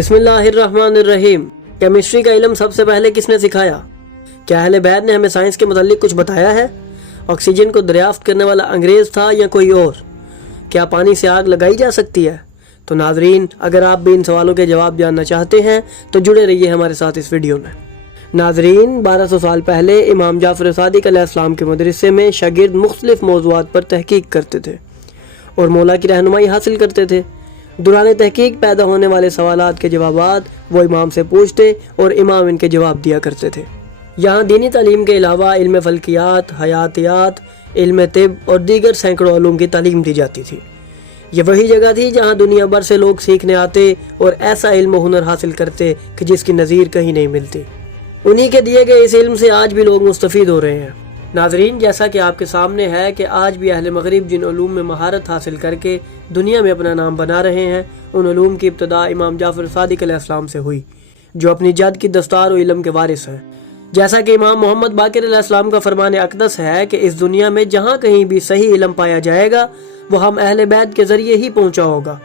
بسم اللہ الرحمن الرحیم۔ کیمسٹری کا علم سب سے پہلے کس نے سکھایا؟ کیا اہل بیت نے ہمیں سائنس کے متعلق کچھ بتایا ہے؟ آکسیجن کو دریافت کرنے والا انگریز تھا یا کوئی اور؟ کیا پانی سے آگ لگائی جا سکتی ہے؟ تو ناظرین، اگر آپ بھی ان سوالوں کے جواب جاننا چاہتے ہیں تو جڑے رہیے ہمارے ساتھ اس ویڈیو میں۔ ناظرین، 1200 سال پہلے امام جعفر صادق علیہ السلام کے مدرسے میں شاگرد مختلف موضوعات پر تحقیق کرتے تھے اور مولا کی رہنمائی حاصل کرتے تھے۔ دوران تحقیق پیدا ہونے والے سوالات کے جوابات وہ امام سے پوچھتے اور امام ان کے جواب دیا کرتے تھے۔ یہاں دینی تعلیم کے علاوہ علم فلکیات، حیاتیات، علم طب اور دیگر سینکڑوں علوم کی تعلیم دی جاتی تھی۔ یہ وہی جگہ تھی جہاں دنیا بھر سے لوگ سیکھنے آتے اور ایسا علم و ہنر حاصل کرتے کہ جس کی نظیر کہیں نہیں ملتی۔ انہی کے دیے گئے اس علم سے آج بھی لوگ مستفید ہو رہے ہیں۔ ناظرین، جیسا کہ آپ کے سامنے ہے کہ آج بھی اہل مغرب جن علوم میں مہارت حاصل کر کے دنیا میں اپنا نام بنا رہے ہیں، ان علوم کی ابتدا امام جعفر صادق علیہ السلام سے ہوئی، جو اپنی جد کی دستار و علم کے وارث ہیں۔ جیسا کہ امام محمد باقر علیہ السلام کا فرمان اقدس ہے کہ اس دنیا میں جہاں کہیں بھی صحیح علم پایا جائے گا وہ ہم اہل بیت کے ذریعے ہی پہنچا ہوگا۔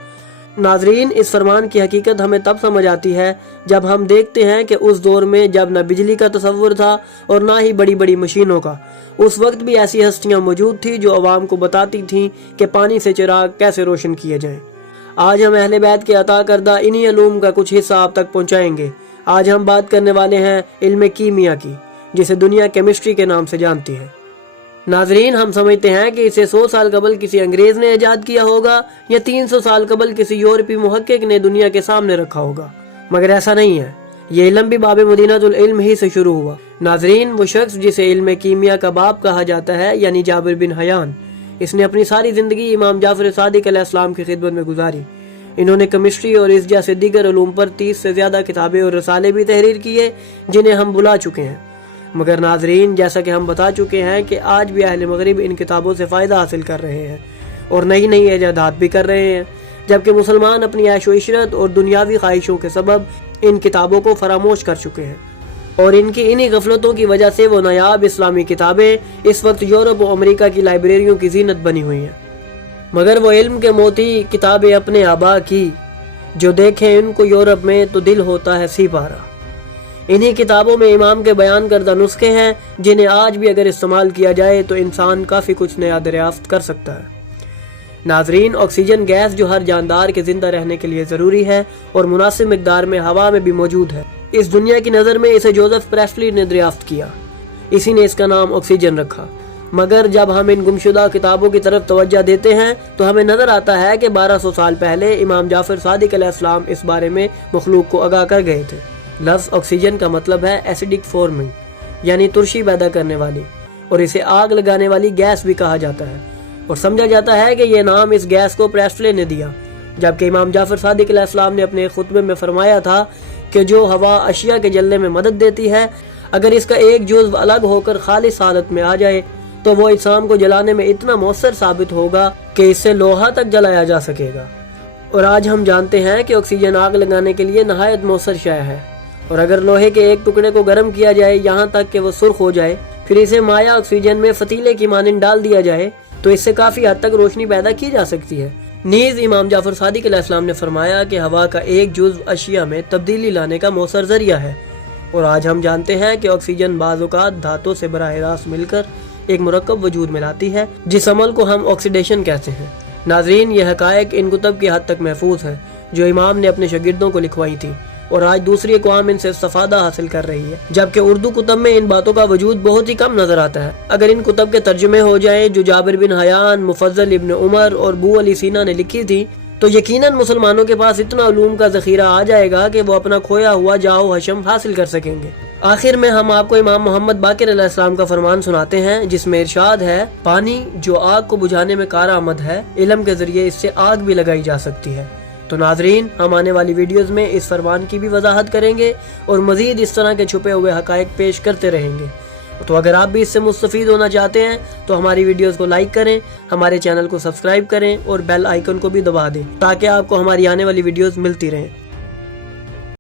ناظرین، اس فرمان کی حقیقت ہمیں تب سمجھ آتی ہے جب ہم دیکھتے ہیں کہ اس دور میں جب نہ بجلی کا تصور تھا اور نہ ہی بڑی بڑی مشینوں کا، اس وقت بھی ایسی ہستیاں موجود تھیں جو عوام کو بتاتی تھیں کہ پانی سے چراغ کیسے روشن کیے جائیں۔ آج ہم اہل بیت کے عطا کردہ انہی علوم کا کچھ حصہ آپ تک پہنچائیں گے۔ آج ہم بات کرنے والے ہیں علم کیمیا کی، جسے دنیا کیمسٹری کے نام سے جانتی ہے۔ ناظرین، ہم سمجھتے ہیں کہ اسے 100 سال قبل کسی انگریز نے ایجاد کیا ہوگا یا 300 سال قبل کسی یورپی محقق نے دنیا کے سامنے رکھا ہوگا، مگر ایسا نہیں ہے۔ یہ علم بھی باب مدینہ العلم ہی سے شروع ہوا۔ ناظرین، وہ شخص جسے علم کیمیا کا باپ کہا جاتا ہے، یعنی جابر بن حیان، اس نے اپنی ساری زندگی امام جعفر صادق علیہ السلام کی خدمت میں گزاری۔ انہوں نے کیمسٹری اور اس جیسے دیگر علوم پر 30 سے زیادہ کتابیں اور رسالے بھی تحریر کیے جنہیں ہم بلا چکے ہیں۔ مگر ناظرین، جیسا کہ ہم بتا چکے ہیں کہ آج بھی اہل مغرب ان کتابوں سے فائدہ حاصل کر رہے ہیں اور نئی نئی ایجادات بھی کر رہے ہیں، جبکہ مسلمان اپنی عیش و عشرت اور دنیاوی خواہشوں کے سبب ان کتابوں کو فراموش کر چکے ہیں، اور ان کی انہی غفلتوں کی وجہ سے وہ نایاب اسلامی کتابیں اس وقت یورپ و امریکہ کی لائبریریوں کی زینت بنی ہوئی ہیں۔ مگر وہ علم کے موتی کتابیں اپنے آبا کی، جو دیکھیں ان کو یورپ میں تو دل ہوتا ہے سی پارا۔ انہی کتابوں میں امام کے بیان کردہ نسخے ہیں جنہیں آج بھی اگر استعمال کیا جائے تو انسان کافی کچھ نیا دریافت کر سکتا ہے۔ ناظرین، آکسیجن گیس جو ہر جاندار کے زندہ رہنے کے لیے ضروری ہے اور مناسب مقدار میں ہوا میں بھی موجود ہے، اس دنیا کی نظر میں اسے جوزف پریسلی نے دریافت کیا، اسی نے اس کا نام آکسیجن رکھا۔ مگر جب ہم ان گمشدہ کتابوں کی طرف توجہ دیتے ہیں تو ہمیں نظر آتا ہے کہ 1200 سال پہلے امام جعفر صادق علیہ السلام اس بارے میں مخلوق کو آگاہ کر گئے تھے۔ لفظ آکسیجن کا مطلب ہے ایسیڈک فارمنگ، یعنی ترشی پیدا کرنے والی، اور اسے آگ لگانے والی گیس بھی کہا جاتا ہے، اور سمجھا جاتا ہے کہ یہ نام اس گیس کو پریسلے نے دیا، جبکہ امام جعفر صادق علیہ السلام نے اپنے خطبے میں فرمایا تھا کہ جو ہوا اشیاء کے جلنے میں مدد دیتی ہے، اگر اس کا ایک جزو الگ ہو کر خالص حالت میں آ جائے تو وہ اجسام کو جلانے میں اتنا مؤثر ثابت ہوگا کہ اس سے لوہا تک جلایا جا سکے گا۔ اور آج ہم جانتے ہیں کہ آکسیجن آگ لگانے کے لیے نہایت مؤثر شے ہے، اور اگر لوہے کے ایک ٹکڑے کو گرم کیا جائے یہاں تک کہ وہ سرخ ہو جائے، پھر اسے مائع آکسیجن میں فتیلے کی مانند ڈال دیا جائے تو اس سے کافی حد تک روشنی پیدا کی جا سکتی ہے۔ نیز امام جعفر صادق علیہ السلام نے فرمایا کہ ہوا کا ایک جزو اشیاء میں تبدیلی لانے کا مؤثر ذریعہ ہے، اور آج ہم جانتے ہیں کہ آکسیجن بعض اوقات دھاتوں سے براہ راست مل کر ایک مرکب وجود میں لاتی ہے، جس عمل کو ہم آکسیڈیشن کہتے ہیں۔ ناظرین، یہ حقائق ان کتب کی حد تک محفوظ ہیں جو امام نے اپنے شاگردوں کو لکھوائی تھی، اور آج دوسری اقوام ان سے استفادہ حاصل کر رہی ہے، جبکہ اردو کتب میں ان باتوں کا وجود بہت ہی کم نظر آتا ہے۔ اگر ان کتب کے ترجمے ہو جائیں جو جابر بن حیان، مفضل ابن عمر اور بو علی سینا نے لکھی تھی تو یقیناً مسلمانوں کے پاس اتنا علوم کا ذخیرہ آ جائے گا کہ وہ اپنا کھویا ہوا جاہ و حشم حاصل کر سکیں گے۔ آخر میں ہم آپ کو امام محمد باقر علیہ السلام کا فرمان سناتے ہیں، جس میں ارشاد ہے، پانی جو آگ کو بجھانے میں کارآمد ہے، علم کے ذریعے اس سے آگ بھی لگائی جا سکتی ہے۔ تو ناظرین، ہم آنے والی ویڈیوز میں اس فرمان کی بھی وضاحت کریں گے اور مزید اس طرح کے چھپے ہوئے حقائق پیش کرتے رہیں گے۔ تو اگر آپ بھی اس سے مستفید ہونا چاہتے ہیں تو ہماری ویڈیوز کو لائک کریں، ہمارے چینل کو سبسکرائب کریں اور بیل آئیکن کو بھی دبا دیں تاکہ آپ کو ہماری آنے والی ویڈیوز ملتی رہیں۔